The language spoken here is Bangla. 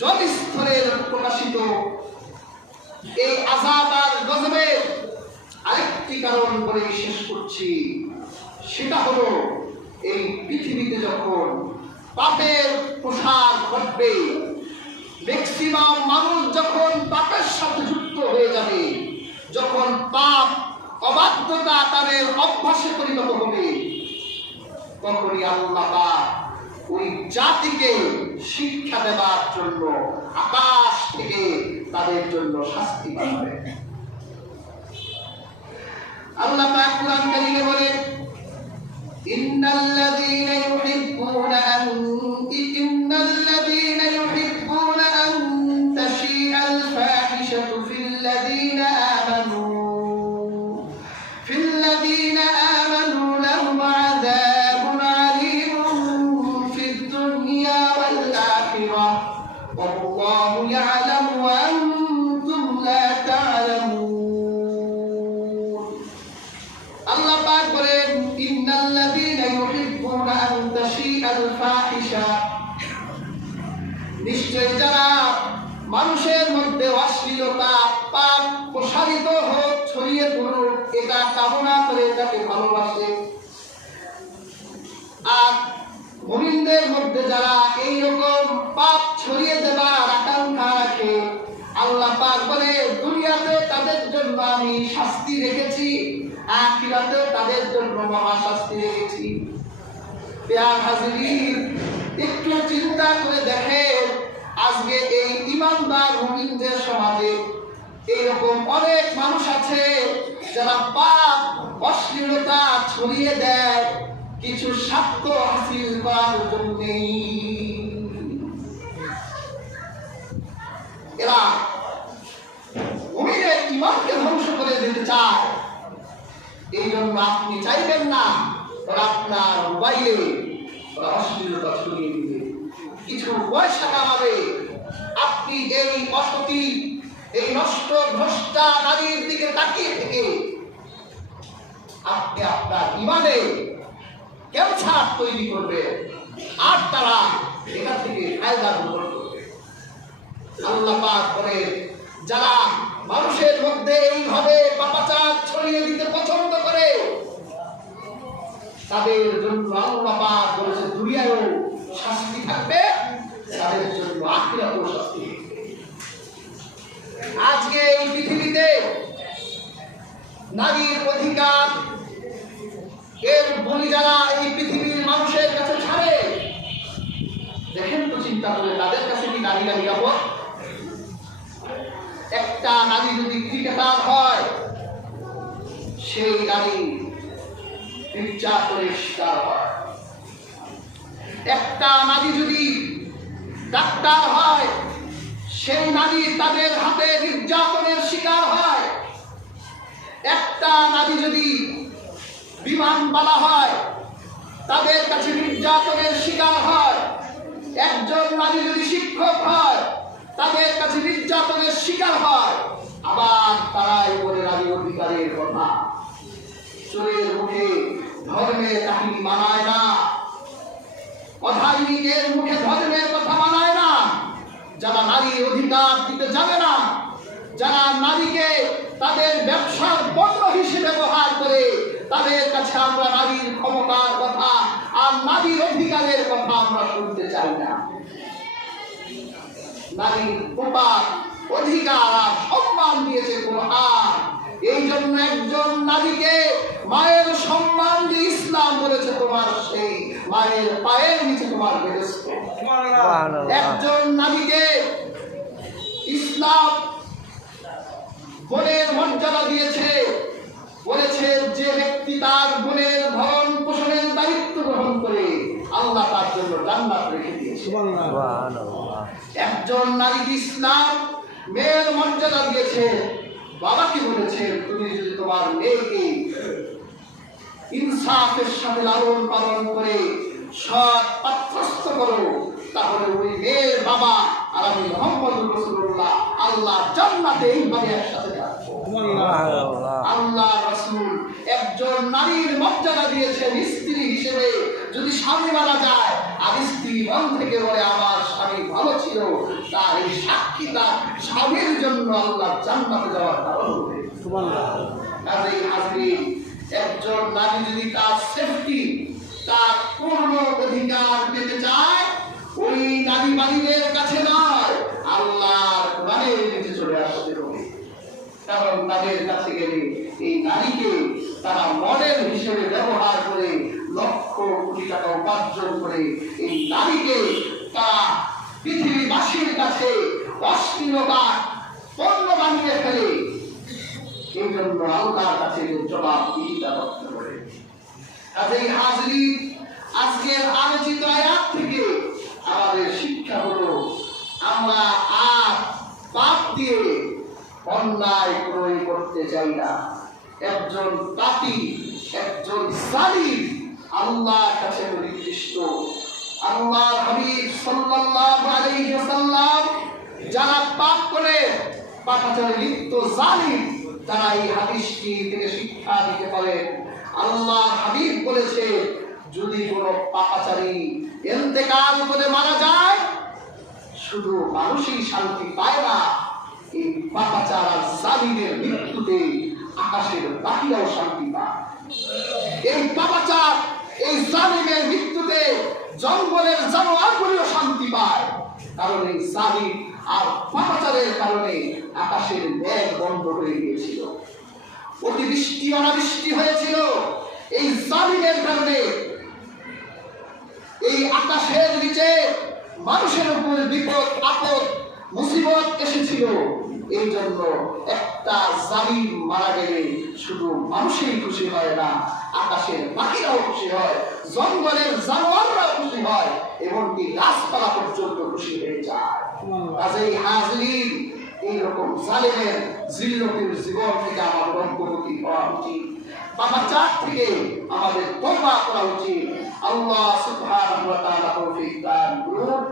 জলস্থলের প্রকাশিত এই আযাব আর গজবের আরেকটি কারণ বলে শেষ করছি, সেটা হলো এই পৃথিবীতে যখন পাপের প্রসার ঘটবে, ম্যাক্সিমাম মানুষ যখন পাপের সাথে যুক্ত হয়ে যাবে, যখন পাপ অবাধ্যতা তাদের অভ্যাসে পরিণত হবে, তখনই আল্লাহ পাক ওই জাতিকে শিক্ষা দেওয়ার জন্য আকাশ থেকে তাদের জন্য শাস্তি পাঠাবেন। আল্লাহ পাক কুরআন কারীমে বলেন, ইন্নাল্লাযীনা ইউহিব্বুনা আন তাশিআল ফাহিশাতু ফিল্লাযীনা আমানু লাহুম আযাবুন আলীমুন ফিদ দুনিয়া ওয়াল আখিরাহ ওয়াল্লাহু ইয়া'লামু ওয়া আনতুম লা তা'লামুন। আল্লাহ পাক বলেন, ইন্নাল্লাযীনা ইউহিব্বুনা আন তাশিআল ফাহিশা, নিশ্চয় যারা মানুষের মধ্যে অশ্লীলতা পাপ প্রসারিত হোক, ছড়িয়ে পড়ুক, এটা কামনা করে তাকে ভালোবাসে, আর মুমিনদের মধ্যে যারা এইরকম পাপ ছড়িয়ে দেবার আকাঙ্ক্ষা রাখে, আল্লাহ পাক বলে দুনিয়াতে তাদের জন্য আমি শাস্তি রেখেছি, আখিরাতে তাদের জন্য মহা শাস্তি রেখেছি। প্রিয় হাজিরিন, একটু চিন্তা করে দেখেন, আজকে এই ইমানদার মুমিনদের সমাজে এইরকম অনেক মানুষ আছে যারা পাপ অশ্লীলতা ছড়িয়ে দেয় কিছু স্বার্থ হাসিল করার জন্য। এরা মুমিনের ঈমানকে ধ্বংস করে দিতে চায়। এই জন্য আপনি চাইবেন না আপনার মোবাইলে অশ্লীলতা ছড়িয়ে দিবে, কিছু পয়সা কামাবে, আপনি এই অসতী, এই নষ্ট ভ্রষ্টা নারীর দিকে তাকিয়ে থেকে আপনি আপনার ঈমানে ক্যান্সার তৈরি করবে, আর তারা এখান থেকে ফায়দা গ্রহণ করবে। আল্লাহ পাক বলেন, যারা মানুষের মধ্যে এইভাবে পাপাচার ছড়িয়ে দিতে পছন্দ করে, তাদের জন্য আল্লাহ পাক বলেছে দুনিয়ায়ও শাস্তি থাকবে, তাদের জন্য আখিরাতেও শাস্তি থাকবে। আজকে এই পৃথিবীতে নারীর অধিকার এর বলি যারা এই পৃথিবীর মানুষের কাছে ছাড়ে, দেখেন তো চিন্তা করে তাদের কাছে কি নারীরা নিরাপদ? একটা নারী যদি ক্রিকেটার হয়, সেই নারী নির্যাতনের শিকার হয়। একটা নারী যদি ডাক্তার হয়, সেই নারী তাদের হাতে নির্যাতনের শিকার হয়। একটা নারী যদি বিমানবালা হয়, তাদের কাছে নির্যাতনের শিকার হয়। একজন নারী যদি শিক্ষক হয়, তাদের কাছে নির্যাতনের শিকার হয়। আবার তারাই বলে নারী অধিকারের কথা। চোরের মুখে ধর্মের কাহিনী মানায় না, অধার্মিকের মুখে ধর্মের কথা মানায় না। যারা নারী অধিকার দিতে জানে না, যারা নারীকে তাদের ব্যবসার পণ্য হিসেবে ব্যবহার করে, তাদের কাছে আমরা নারীর ক্ষমতার কথা আর নারীর অধিকারের কথা আমরা শুনতে চাই না। নারীর প্রপার অধিকার আর সম্মান দিয়েছে কোরআন। এই জন্য একজন নারীকে মায়ের সম্মান দিয়ে ইসলাম বলেছে, তোমার সেই মায়ের পায়ের নিচে তোমার বেহেশত। একজন নারীকে ইসলাম বোনের মর্যাদা দিয়েছে, বলেছে যে ব্যক্তি তার বোনের ভরণ পোষণের দায়িত্ব গ্রহণ করে, আল্লাহ তার জন্য জান্নাত রেখে দিয়েছে। একজন নারীকে ইসলাম মেয়ের মর্যাদা দিয়েছে। বাবাকে বলেছে, তুমি যদি তোমার মেয়েকে ইনসাফের সাথে লালন পালন করে সৎ পাত্রস্থ করো, তাহলে ওই মেয়ের বাবা আর আমি মুহাম্মদ রাসূলুল্লাহ আল্লাহ জান্নাতে এইভাবে একসাথে থাকবো। আল্লাহ রাসূল একজন নারীর মর্যাদা দিয়েছেন স্ত্রী হিসেবে। যদি স্বামী মারা যায় আর স্ত্রী মন থেকে বলে আমার স্বামী ভালো ছিল, তার এই সাক্ষী তার স্বামীর জন্য আল্লাহ জান্নাতে যাওয়ার কারণ হবে। কাজেই হাজরিন, একজন নারী যদি তার সেফটি, তার পূর্ণ অধিকার পেতে চায়, ওই নারীবাদীদের কাছে নয়, আল্লাহর কোরআনের নিচে চলে আসতে হবে। কারণ তাদের কাছে গেলে এই নারীকে তারা মডেল হিসেবে ব্যবহার করে লক্ষ কোটি টাকা উপার্জন করে এই নারীকে তারা পৃথিবীবাসীর কাছে অশ্লীলতা পণ্য বানিয়ে ফেলে। এই জন্য আল্লাহর কাছে জবাবদিহিতা করতে হবে। কাজেই হাজরিন, আজকের আলোচিত আয়াত থেকে আমাদের শিক্ষা হলো, আমরা আর পাপ দিয়ে অন্যায় ক্রয় করতে চাই না। একজন পাপী, একজন জালিম আল্লাহর কাছে নির্দিষ্ট। আল্লাহর হাবিব সাল্লাল্লাহু আলাইহি ওয়াসাল্লাম যারা পাপ করে, পাপাচারে লিপ্ত জালিম, তারা এই হাদিসটি থেকে শিক্ষা দিতে পারে। আল্লাহর হাবিব বলেছে, যদি কোনো পাপাচারী ইন্তেকাল করে মারা যায়, শুধু মানুষই শান্তি পায় না, এই পাপাচার আর জালিমের মৃত্যুতে আকাশের পাখিরাও শান্তি পায়। এই পাপাচার, এই জালিমের মৃত্যুতে জঙ্গলের জানোয়ারগুলিও শান্তি পায়। কারণ এই জালিম আর পাপাচারের কারণে আকাশের মেঘ বন্ধ হয়ে গিয়েছিল, অতিবৃষ্টি অনাবৃষ্টি হয়েছিল। এই জালিমের কারণে এই আকাশের নিচে মানুষের উপর বিপদ আপদ মুসিবত এসেছিল। এই জন্য একটা জালিম মারা গেলে শুধু মানুষই খুশি হয় না, আকাশের পাখিরাও খুশি হয়, জঙ্গলের জানোয়াররাও খুশি হয়, এমনকি গাছপালা পর্যন্ত খুশি হয়ে যায়। কাজেই হাজরিন, এইরকম জালিমের জিল্লতির জীবন থেকে আমাদের অগ্রগতি হওয়া উচিত। পাপাচার থেকে আমাদের তওবা করা উচিত। আল্লাহ সুবহানাহু ওয়া তাআলা তৌফিক দান করুন।